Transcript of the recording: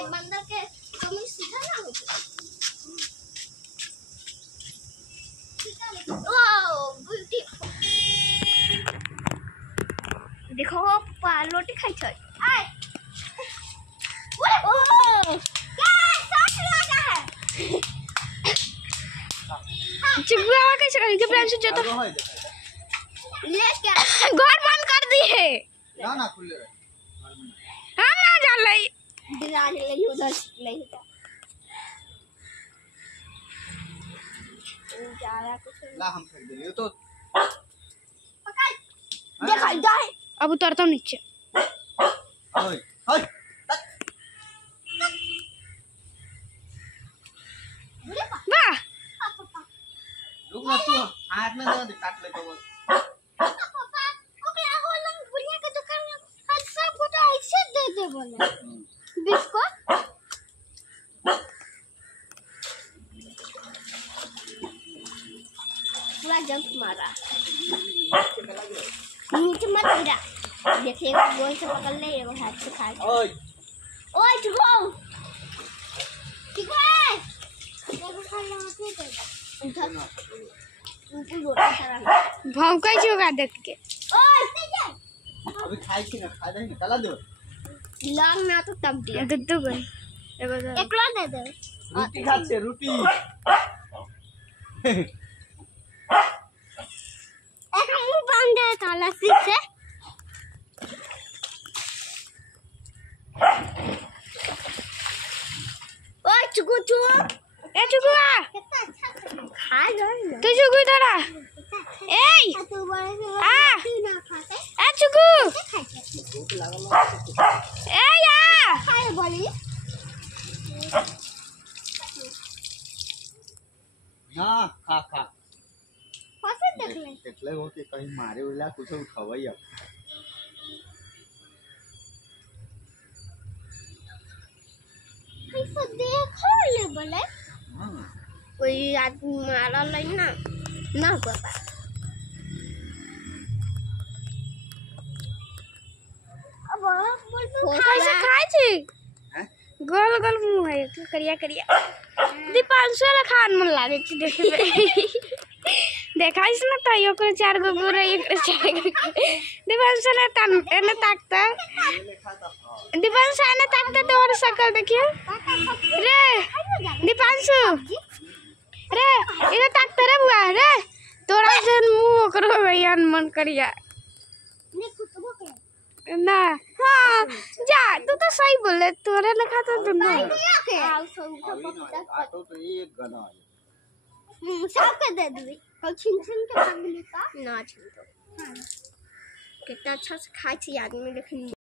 एक बंदर के कमी सीधा ना हो। Wow beautiful. देखो रोटी खाई छ। आय ओ क्या शॉट लगा है। चिपका कैसे करेंगे फ्रेंड से जो तो ले क्या घर बंद कर दिए ना ना खुले हम ना जान ले दिराज ले उधर ले जा रहा कुछ ला हम फेंक दिए तो पकड़ देखा जाए अब उतरता हूं नीचे ओए ओए वाह रुक ना तू हाथ में दे काट ले तो पापा ओकरा होलन बुढ़िया के दुकान में हर सब गोटा ऐसे दे दे बोले बिस्कुट पूरा जंप मारा नीचे मत गिरा देखिएगा गोल से पकड़ ले एगो हाथ से खा ओए ओए चुको ठीक है देखो खा लो हाथ में कर उधर ऊपर रोटी सारा भौंकै छी ओकरा देख के ओए तेज अभी खाई छी ना खा दे निकाला दे लॉन्ग ना तो तब दिया दुद्दू गई एगो एकला दे दे रोटी खा छे रोटी एक मुंह बांध दे ताला से ओए चुकू चुकू ए चुकुआ कितना अच्छा खा रहे हो तू चुकू इधर आ ए तू बड़े से आ ना खाते ए चुकू खाते भूख लागल ए या खाए बोली ना खा खा कैसे देख ले એટલે હો કે કहीं મારે ઓલા कुछ खवाई अब कैसे देखो ले बोले हां कोई आदमी मारा ले ना पता अब बोल कैसे खाई छी हैं गोल गोल मुंह है करिया करिया दीपांशु वाला खान मन लागे छी देखे में देखाइस ना तो यो को चार गो गोरे एक चार गो दीपांशु ने तन एने ताकता दीपांशु ने ताकता तो और शकल देखियो रे दीपांशु रे इधर ताकता रे बुआ रे तोरा जन मुंह करो भैयान मन करिया ने कुतबो के ना हां जा तू तो सही बोले तोरे लिखा तो दुनो के आटो तो एक गना है सब के दे दे और छिन छिन के मांग लेता ना छिन तो कितना अच्छा से खाई छी आदमी लेकिन